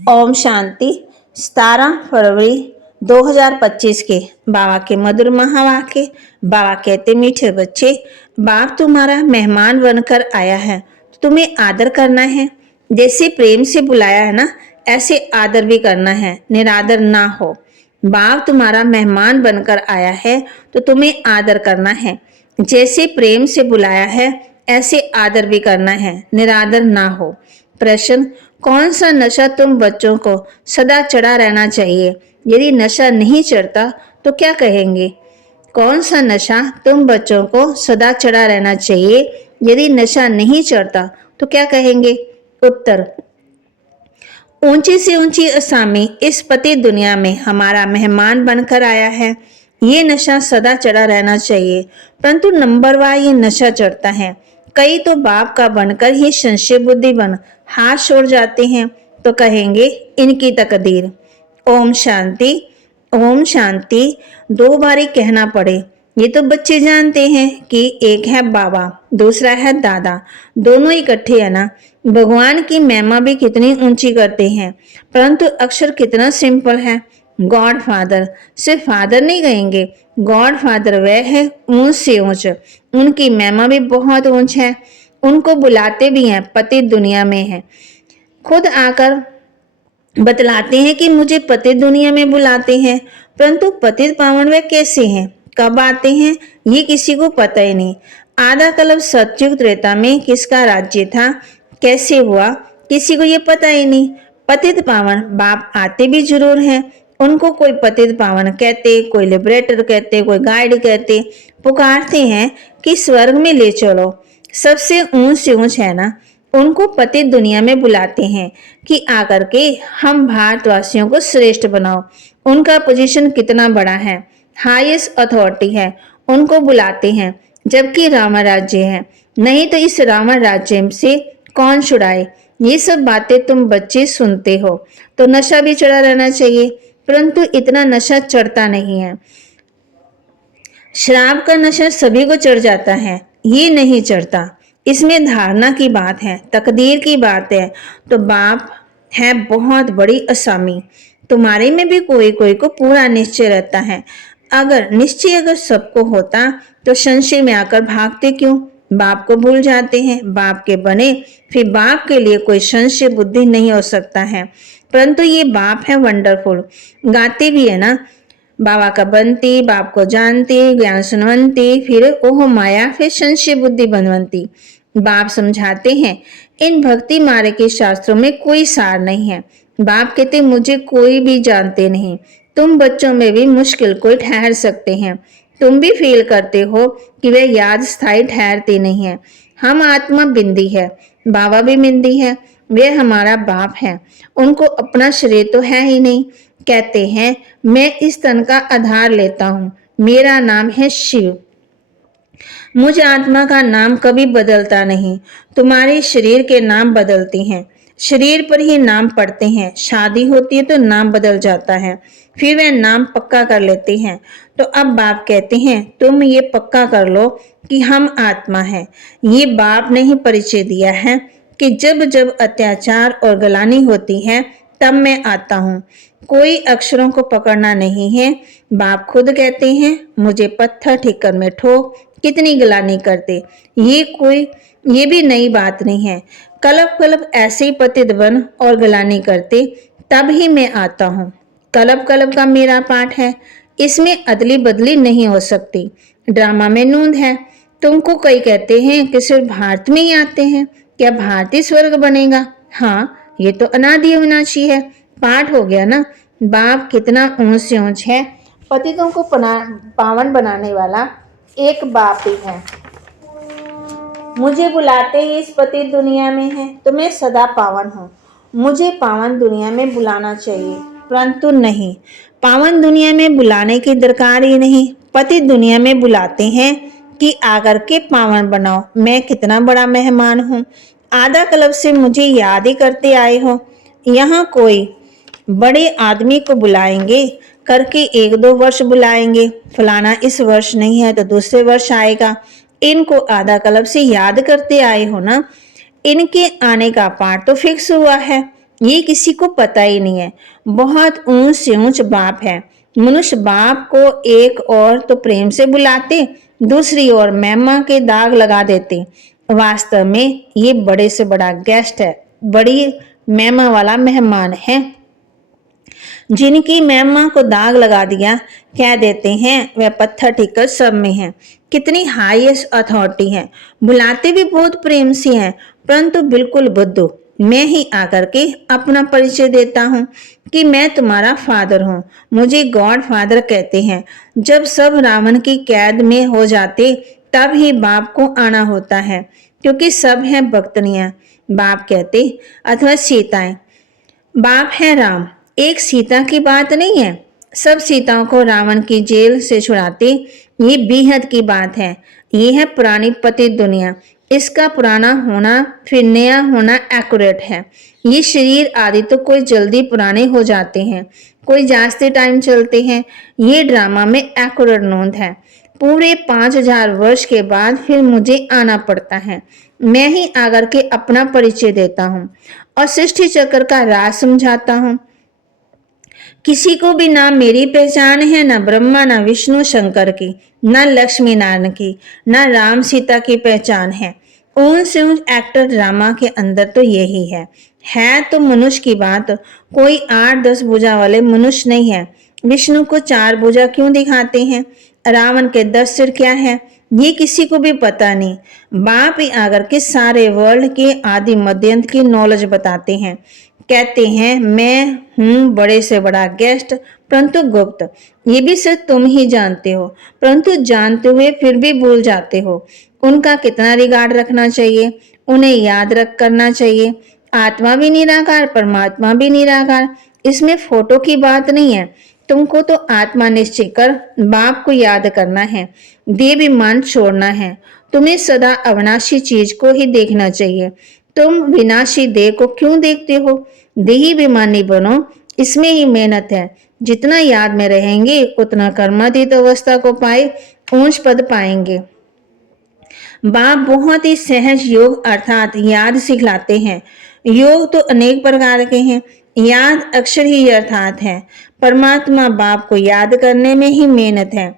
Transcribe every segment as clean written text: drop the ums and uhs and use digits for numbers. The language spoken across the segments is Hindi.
ओम शांति। 17 फरवरी 2025 के बाबा के मधुर महावाक्य। बाबा कहते, मीठे बच्चे, बाप तुम्हारा मेहमान बनकर आया है तो तुम्हें आदर करना है। जैसे प्रेम से बुलाया है ना, ऐसे आदर भी करना है, निरादर ना हो। बाप तुम्हारा मेहमान बनकर आया है तो तुम्हें आदर करना है। जैसे प्रेम से बुलाया है ऐसे आदर भी करना है, निरादर ना हो। प्रश्न, कौन सा नशा तुम बच्चों को सदा चढ़ा रहना चाहिए? यदि नशा नहीं चढ़ता तो क्या कहेंगे? कौन सा नशा तुम बच्चों को सदा चढ़ा रहना चाहिए? यदि नशा नहीं चढ़ता तो क्या कहेंगे? उत्तर, ऊंची से ऊंची असामी इस पति दुनिया में हमारा मेहमान बनकर आया है। ये नशा सदा चढ़ा रहना चाहिए, परंतु नंबरवार ये नशा चढ़ता है। कई तो बाप का बनकर ही संशय बुद्धि बन हाथ छोड़ जाते हैं, तो कहेंगे इनकी तकदीर। ओम शांति। ओम शांति 2 बारी कहना पड़े। ये तो बच्चे जानते हैं कि एक है बाबा, दूसरा है दादा, दोनों इकट्ठे है ना। भगवान की महिमा भी कितनी ऊंची करते हैं, परंतु अक्षर कितना सिंपल है। गॉड फादर, सिर्फ फादर नहीं कहेंगे, गॉड फादर वह है ऊंच से ऊंच। उनकी महिमा भी बहुत ऊंच है। उनको बुलाते भी हैं, पति दुनिया में है। खुद आकर बतलाते हैं कि मुझे पति दुनिया में बुलाते हैं, परंतु पतित पावन वे कैसे हैं, कब आते हैं, ये किसी को पता ही नहीं। आधा कल्प सतयुग त्रेता में किसका राज्य था, कैसे हुआ, किसी को ये पता ही नहीं। पतित पावन बाप आते भी जरूर हैं। उनको कोई पतित पावन कहते, कोई लिबरेटर कहते, कोई गाइड कहते, पुकारते हैं कि स्वर्ग में ले चलो। सबसे ऊंच से ऊंच है ना, उनको पति दुनिया में बुलाते हैं कि आकर के हम भारतवासियों को श्रेष्ठ बनाओ। उनका पोजीशन कितना बड़ा है, हाईएस्ट अथॉरिटी है, उनको बुलाते हैं। जबकि रावण राज्य है, नहीं तो इस रावण राज्य से कौन छुड़ाए। ये सब बातें तुम बच्चे सुनते हो। तो नशा भी चढ़ा रहना चाहिए, परंतु इतना नशा चढ़ता नहीं है। शराब का नशा सभी को चढ़ जाता है, ये नहीं चढ़ता। इसमें धारणा की बात है, तकदीर की बात है। तो बाप है बहुत बड़ी असामी। तुम्हारे में भी कोई कोई को पूरा निश्चय रहता है। अगर सबको होता तो संशय में आकर भागते क्यों? बाप को भूल जाते हैं। बाप के बने फिर बाप के लिए कोई संशय बुद्धि नहीं हो सकता है। परंतु ये बाप है वंडरफुल, गाते भी है ना, बाबा का बनती, बाप को जानती, ज्ञान सुनवंती, फिर ओह माया, फिर संशय बुद्धि बनवंती। बाप समझाते हैं इन भक्ति मार्ग के शास्त्रों में कोई सार नहीं है। बाप कहते मुझे कोई भी जानते नहीं। तुम बच्चों में भी मुश्किल कोई ठहर सकते हैं। तुम भी फील करते हो कि वह याद स्थायी ठहरती नहीं है। हम आत्मा बिंदी है, बाबा भी बिंदी है। वे हमारा बाप है, उनको अपना शरीर तो है ही नहीं। कहते हैं मैं इस तन का आधार लेता हूँ, मेरा नाम है शिव। मुझ आत्मा का नाम कभी बदलता नहीं। तुम्हारे शरीर के नाम बदलते हैं, शरीर पर ही नाम पड़ते हैं। शादी होती है तो नाम बदल जाता है, फिर वह नाम पक्का कर लेते हैं। तो अब बाप कहते हैं तुम ये पक्का कर लो कि हम आत्मा है। ये बाप ने ही परिचय दिया है कि जब जब अत्याचार और गलानी होती है तब मैं आता हूँ। कोई अक्षरों को पकड़ना नहीं है। बाप खुद कहते हैं मुझे पत्थर ठिक्कर में ठोक, कितनी गलानी करते। ये भी नई बात नहीं है। कलप कलप ऐसे ही पतित बन और गलानी करते, तब ही मैं आता हूँ। कलप कलप का मेरा पाठ है, इसमें अदली बदली नहीं हो सकती। ड्रामा में नूंद है। तुमको कई कहते हैं कि सिर्फ भारत में ही आते हैं, क्या भारतीय स्वर्ग बनेगा? हाँ, ये तो अनादि अविनाशी है। पाठ हो गया ना। बाप कितना ऊंच से ऊंच है। पतितों को पावन बनाने वाला एक बाप ही है। मुझे बुलाते ही इस पति दुनिया में है तो मैं सदा पावन हूँ। मुझे पावन दुनिया में बुलाना चाहिए, परंतु नहीं, पावन दुनिया में बुलाने की दरकार ही नहीं। पति दुनिया में बुलाते हैं कि आकर के पावन बनाओ। मैं कितना बड़ा मेहमान हूँ। आधा कल्प से मुझे याद ही करते आए हो। यहाँ कोई बड़े आदमी को बुलाएंगे करके 1-2 वर्ष बुलाएंगे, फलाना इस वर्ष नहीं है तो दूसरे वर्ष आएगा। इनको आधा कल्प से याद करते आए हो ना। इनके आने का पाठ तो फिक्स हुआ है। ये किसी को पता ही नहीं है। बहुत ऊंच से ऊंच बाप है। मनुष्य बाप को एक ओर तो प्रेम से बुलाते, दूसरी ओर महिमा के दाग लगा देते। वास्तव में ये बड़े से बड़ा गेस्ट है, बड़ी महिमा वाला मेहमान है। जिनकी महिमा को दाग लगा दिया, कह देते हैं वह पत्थर ठीकर सब में है। कितनी हाईएस्ट अथॉरिटी है। बुलाते भी बहुत प्रेम से हैं, परंतु बिल्कुल बुद्धू। मैं ही आकर के अपना परिचय देता हूँ कि मैं तुम्हारा फादर हूँ। मुझे गॉड फादर कहते हैं। जब सब रावण की कैद में हो जाते, तब ही बाप को आना होता है, क्योंकि सब हैं भक्तनियां, बाप कहते, अथवा सीताएं। बाप है राम, एक सीता की बात नहीं है। सब सीताओं को रावण की जेल से छुड़ाते, ये बेहद की बात है। ये है पुरानी पतित दुनिया। इसका पुराना होना फिर नया होना एक्यूरेट है। ये शरीर आदि तो कोई जल्दी पुराने हो जाते हैं, कोई जास्ते टाइम चलते हैं। ये ड्रामा में एक्यूरेट नोंद है। पूरे 5000 वर्ष के बाद फिर मुझे आना पड़ता है। मैं ही आकर के अपना परिचय देता हूँ और सृष्टि चक्र का राज समझाता हूँ। किसी को भी ना मेरी पहचान है, ना ब्रह्मा, ना विष्णु शंकर की, ना लक्ष्मी नारायण की, ना राम सीता की पहचान है। ऊंच से ऊंच एक्टर ड्रामा के अंदर तो यही है तो मनुष्य की बात। कोई 8-10 भुजा वाले मनुष्य नहीं है। विष्णु को 4 भुजा क्यों दिखाते हैं? रावण के 10 सिर क्या है, ये किसी को भी पता नहीं। बाप ही आकर के सारे वर्ल्ड के आदि मध्यांत की नॉलेज बताते हैं। कहते हैं मैं हूं बड़े से बड़ा गेस्ट, परंतु गुप्त। ये भी सिर्फ तुम ही जानते हो, परंतु जानते हुए फिर भी भूल जाते हो। उनका कितना रिगार्ड रखना चाहिए, उन्हें याद रख करना चाहिए। आत्मा भी निराकार, परमात्मा भी निराकार। इसमें फोटो की बात नहीं है। तुमको तो आत्मा निश्चय कर बाप को याद करना है, देहाभिमान छोड़ना है। तुम्हें सदा अविनाशी चीज को ही देखना चाहिए। तुम विनाशी देह को क्यों देखते हो? देहाभिमानी बनो, इसमें ही मेहनत है। जितना याद में रहेंगे उतना कर्मातीत अवस्था को पाए ऊंच पद पाएंगे। बाप बहुत ही सहज योग अर्थात याद सिखलाते हैं। योग तो अनेक प्रकार के हैं, याद अक्षर ही अर्थात है। परमात्मा बाप को याद करने में ही मेहनत है।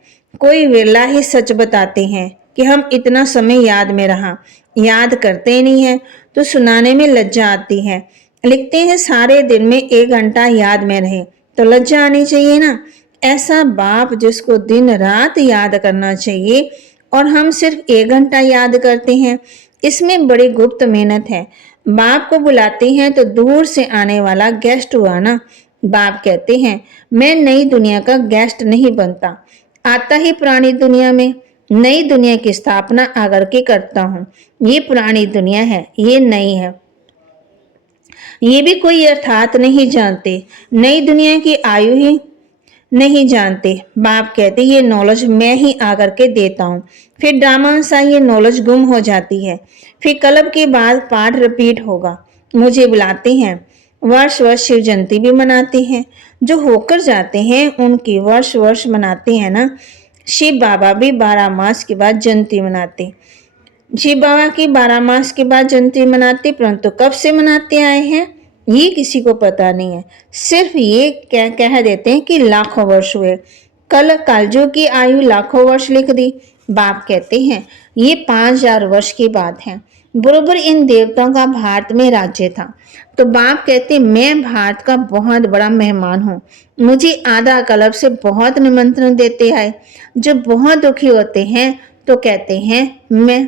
कोई वेला ही सच बताते हैं कि हम इतना समय याद में रहा। याद करते नहीं है तो सुनाने में लज्जा आती है। लिखते हैं सारे दिन में 1 घंटा याद में रहे, तो लज्जा आनी चाहिए ना। ऐसा बाप जिसको दिन रात याद करना चाहिए और हम सिर्फ 1 घंटा याद करते हैं, इसमें बड़ी गुप्त मेहनत है। बाप को बुलाते हैं तो दूर से आने वाला गेस्ट हुआ ना। बाप कहते हैं मैं नई दुनिया का गेस्ट नहीं बनता, आता ही पुरानी दुनिया में। नई दुनिया की स्थापना आकर के करता हूँ। ये पुरानी दुनिया है, ये नई है। ये भी कोई अर्थात नहीं जानते। नई दुनिया की आयु ही नहीं जानते। बाप कहते ये नॉलेज मैं ही आकर के देता हूँ। फिर ड्रामा सा ये नॉलेज गुम हो जाती है। फिर कलब के बाद पाठ रिपीट होगा। मुझे बुलाते हैं, वर्ष वर्ष शिव जयंती भी मनाते हैं। जो होकर जाते हैं उनकी वर्ष वर्ष मनाते हैं ना। शिव बाबा भी 12 मास के बाद जयंती मनाते। शिव बाबा की 12 मास के बाद जयंती मनाते, परंतु कब से मनाते आए हैं ये किसी को पता नहीं है। सिर्फ ये कह देते हैं कि लाखों वर्ष हुए। कल कालजू की आयु लाखों वर्ष लिख दी। बाप कहते हैं ये 5000 वर्ष की बात है। बरोबर इन देवताओं का भारत में राज्य था। तो बाप कहते मैं भारत का बहुत बड़ा मेहमान हूँ। मुझे आधा कल्प से बहुत निमंत्रण देते आए। जो बहुत दुखी होते हैं तो कहते हैं मैं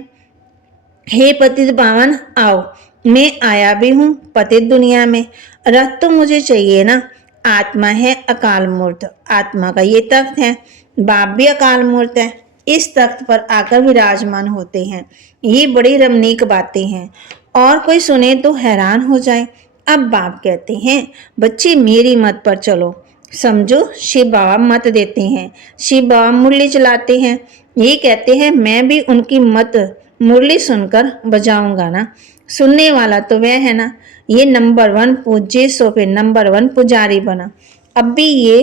हे पतित पावन आओ। मैं आया भी हूँ पतित दुनिया में। रथ तो मुझे चाहिए ना। आत्मा है अकाल मूर्त, आत्मा का ये तख्त है। बाप भी अकाल मूर्त है, इस तख्त पर आकर विराजमान होते हैं। ये बड़ी रमणीक बातें हैं और कोई सुने तो हैरान हो जाए। अब बाप कहते हैं बच्चे मेरी मत पर चलो। समझो शिव बाबा मत देते हैं। शिव बाबा मुरली चलाते हैं। ये कहते हैं मैं भी उनकी मत मुरली सुनकर बजाऊंगा ना। सुनने वाला तो वह है ना। ये नंबर 1 पूज्य सो फिर नंबर 1 पुजारी बना। अब भी ये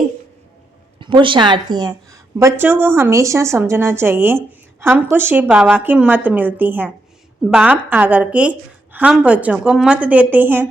पुरुषार्थी हैं। बच्चों को हमेशा समझना चाहिए हमको शिव बाबा की मत मिलती है। बाप आकर के हम बच्चों को मत देते हैं।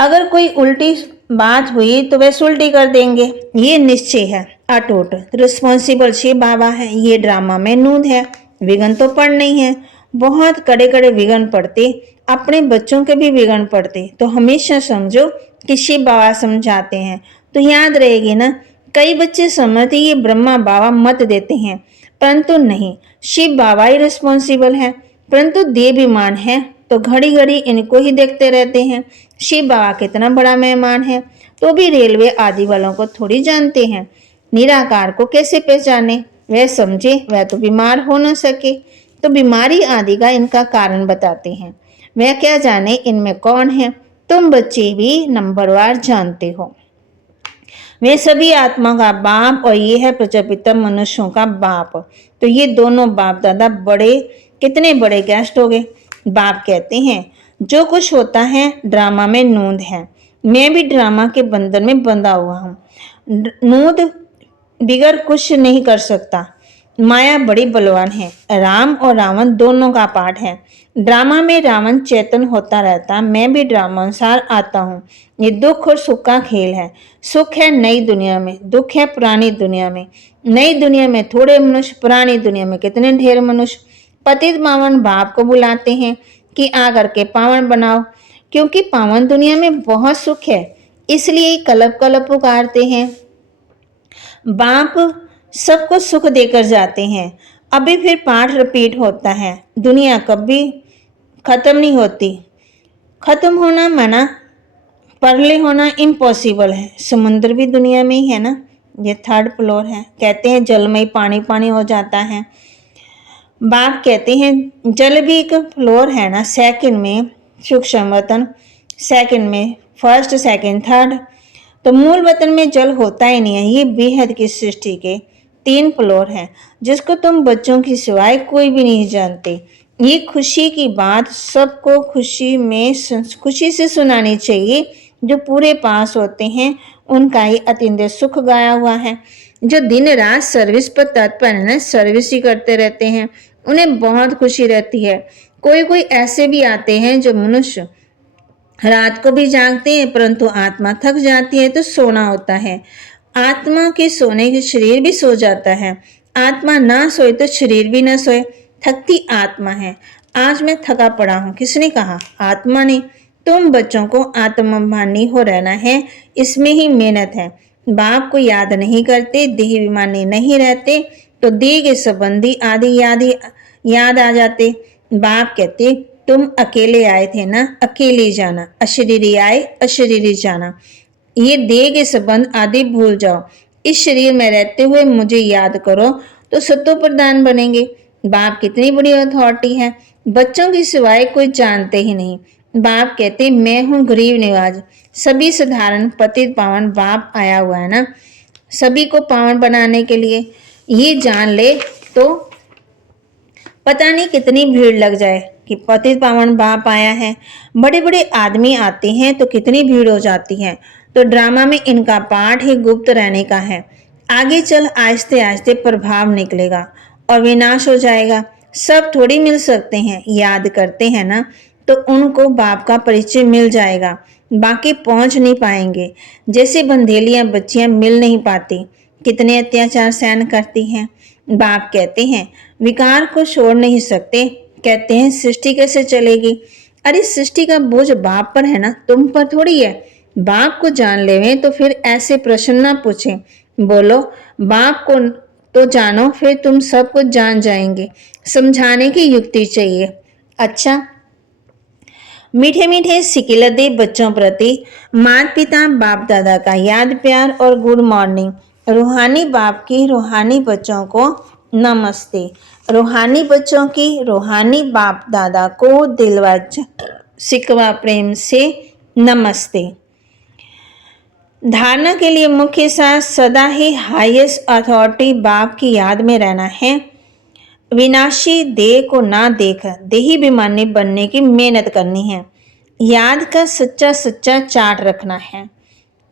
अगर कोई उल्टी बात हुई तो वह उल्टी कर देंगे, ये निश्चय है अटूट। रिस्पॉन्सिबल शिव बाबा है, ये ड्रामा में नूंद है। विघन तो पड़ नहीं है, बहुत कड़े कड़े विघन पड़ते, अपने बच्चों के भी विघन पड़ते तो हमेशा समझो कि शिव बाबा समझाते हैं तो याद रहेगी ना। कई बच्चे समझते ये ब्रह्मा बाबा मत देते हैं, परंतु नहीं, शिव बाबा ही रिस्पॉन्सिबल है। परंतु देवीमान है तो घड़ी घड़ी इनको ही देखते रहते हैं। शिव बाबा कितना बड़ा मेहमान है, तो भी रेलवे आदि वालों को थोड़ी जानते हैं। निराकार को कैसे पहचाने, वह समझे, वह तो बीमार हो न सके, तो बीमारी आदि का इनका कारण बताते हैं। वह क्या जाने इनमें कौन है, तुम बच्चे भी नंबरवार जानते हो। वे सभी आत्मा का बाप और ये है प्रजापिता मनुष्यों का बाप। तो ये दोनों बाप दादा बड़े, कितने बड़े गेस्ट हो गए। बाप कहते हैं जो कुछ होता है ड्रामा में नूंद है, मैं भी ड्रामा के बंधन में बंधा हुआ हूँ। नूंद बिगर कुछ नहीं कर सकता। माया बड़ी बलवान है। राम और रावण दोनों का पाठ है। ड्रामा में रावण चेतन होता रहता, मैं भी ड्रामा अनुसार आता हूँ। ये दुख और सुख का खेल है। सुख है नई दुनिया में, दुख है पुरानी दुनिया में। नई दुनिया में थोड़े मनुष्य, पुरानी दुनिया में कितने ढेर मनुष्य। पतित पावन बाप को बुलाते हैं कि आ करके पावन बनाओ, क्योंकि पावन दुनिया में बहुत सुख है, इसलिए कलप कलप पुकारते हैं। बाप सबको सुख देकर जाते हैं। अभी फिर पाठ रिपीट होता है। दुनिया कभी खत्म नहीं होती। खत्म होना माना परले होना इम्पॉसिबल है। समुद्र भी दुनिया में ही है ना, ये थर्ड फ्लोर है। कहते हैं जल में ही पानी पानी हो जाता है। बाप कहते हैं जल भी एक फ्लोर है ना, सेकंड में सूक्ष्म वतन, सेकंड में फर्स्ट, सेकंड, थर्ड। तो मूल वतन में जल होता ही नहीं है। ये बेहद की सृष्टि के 3 फ्लोर हैं, जिसको तुम बच्चों की सिवाय कोई भी नहीं जानते। ये खुशी की बात सबको खुशी से सुनानी चाहिए। जो पूरे पास होते हैं उनका ही अतिंद सुख गाया हुआ है। जो दिन रात सर्विस पर तत्पर है ना, सर्विस ही करते रहते हैं, उन्हें बहुत खुशी रहती है। कोई कोई ऐसे भी आते हैं जो मनुष्य रात को भी जागते हैं, परंतु आत्मा थक जाती है तो सोना होता है। आत्मा के सोने के शरीर भी सो जाता है। आत्मा ना सोए तो शरीर भी ना सोए। थकती आत्मा है। आज मैं थका पड़ा हूँ, किसने कहा? आत्मा ने। तुम बच्चों को आत्माभिमानी हो रहना है, इसमें ही मेहनत है। बाप को याद नहीं करते, देह अभिमानी नहीं रहते, तो देह के संबंधी आदि याद आ जाते। बाप कहते तुम अकेले आए थे ना, अकेले जाना। अशरीरी आए, अशरीरी जाना। ये देह के संबंध आदि भूल जाओ। इस शरीर में रहते हुए मुझे याद करो तो सत्तो प्रधान बनेंगे। बाप कितनी बड़ी अथॉरिटी है, बच्चों की सिवाय कोई जानते ही नहीं। बाप कहते मैं हूँ गरीब निवाज। सभी साधारण पतित पावन बाप आया हुआ है ना, सभी को पावन बनाने के लिए। ये जान ले तो पता नहीं कितनी भीड़ लग जाए कि पतित पावन बाप आया है। बड़े बड़े आदमी आते हैं तो कितनी भीड़ हो जाती है। तो ड्रामा में इनका पाठ ही गुप्त रहने का है। आगे चल आहिस्ते आहिस्ते प्रभाव निकलेगा और विनाश हो जाएगा। सब थोड़ी मिल सकते हैं, याद करते हैं ना, तो उनको बाप का परिचय मिल जाएगा, बाकी पहुंच नहीं पाएंगे। जैसे बंधेलियां बच्चियां मिल नहीं पाती, कितने अत्याचार सहन करती हैं। बाप कहते हैं विकार को छोड़ नहीं सकते। कहते हैं सृष्टि कैसे चलेगी? अरे सृष्टि का बोझ बाप पर है ना, तुम पर थोड़ी है। बाप को जान लेवें तो फिर ऐसे प्रश्न ना पूछें। बोलो बाप को तो जानो, फिर तुम सब कुछ जान जाएंगे। समझाने की युक्ति चाहिए। अच्छा, मीठे मीठे सिकिलदे बच्चों प्रति माता पिता बाप दादा का याद प्यार और गुड मॉर्निंग। रूहानी बाप की रूहानी बच्चों को नमस्ते। रूहानी बच्चों की रूहानी बाप दादा को दिलवाज सिकवा प्रेम से नमस्ते। धारणा के लिए मुख्य साथ सदा ही हाईएस्ट अथॉरिटी बाप की याद में रहना है। विनाशी देह को ना देख देही बेईमानी बनने की मेहनत करनी है। याद का सच्चा सच्चा चार्ट रखना है।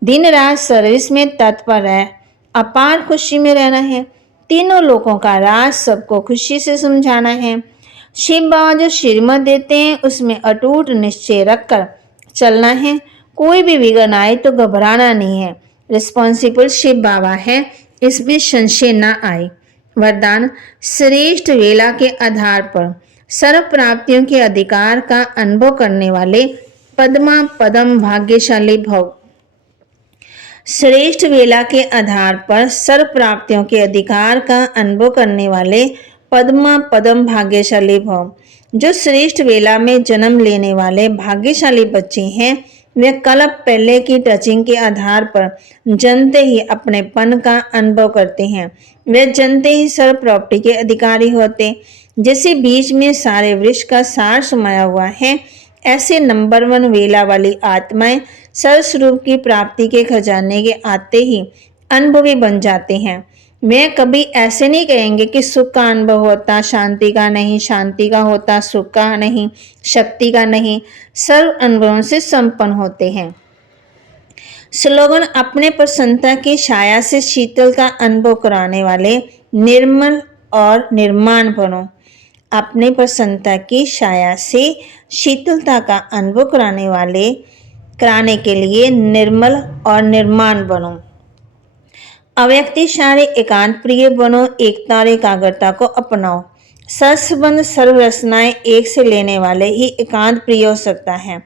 दिन रात सर्विस में तत्पर है। अपार खुशी में रहना है। तीनों लोगों का राज सबको खुशी से समझाना है। शिव बाबा जो श्रीमत देते हैं उसमें अटूट निश्चय रखकर चलना है। कोई भी विघ्न आए तो घबराना नहीं है। रिस्पॉन्सिबल शिव बाबा है, इसमें संशय ना आए। वरदान, श्रेष्ठ वेला के आधार पर सर्व प्राप्तियों के अधिकार का अनुभव करने वाले पद्मा पदम भाग्यशाली भव। श्रेष्ठ वेला के आधार पर सर्व प्राप्तियों के अधिकार का अनुभव करने वाले पद्मा पदम भाग्यशाली भव। जो श्रेष्ठ वेला में जन्म लेने वाले भाग्यशाली बच्चे हैं, वे कल्प पहले की टचिंग के आधार पर जनते ही अपनेपन का अनुभव करते हैं। वे जनते ही सर्व प्रॉपर्टी के अधिकारी होते। जैसे बीज में सारे वृक्ष का सार समाया हुआ है, ऐसे नंबर 1 वेला वाली आत्माएं सर्वस्वरूप की प्राप्ति के खजाने के आते ही अनुभवी बन जाते हैं। वे कभी ऐसे नहीं कहेंगे कि सुख का अनुभव होता शांति का नहीं, शांति का होता सुख का नहीं, शक्ति का नहीं। सर्व अनुभवों से संपन्न होते हैं। स्लोगन, अपने प्रसन्नता की छाया से शीतल का अनुभव कराने वाले निर्मल और निर्माण बनो। अपने प्रसन्नता की छाया से शीतलता का अनुभव कराने के लिए निर्मल और निर्माण बनो। अव्यक्तिशाली एकांत प्रिय बनो, एकता और एकाग्रता को अपनाओ। सर्वसंबंध सर्व रचनाएं एक से लेने वाले ही एकांत प्रिय हो सकता है।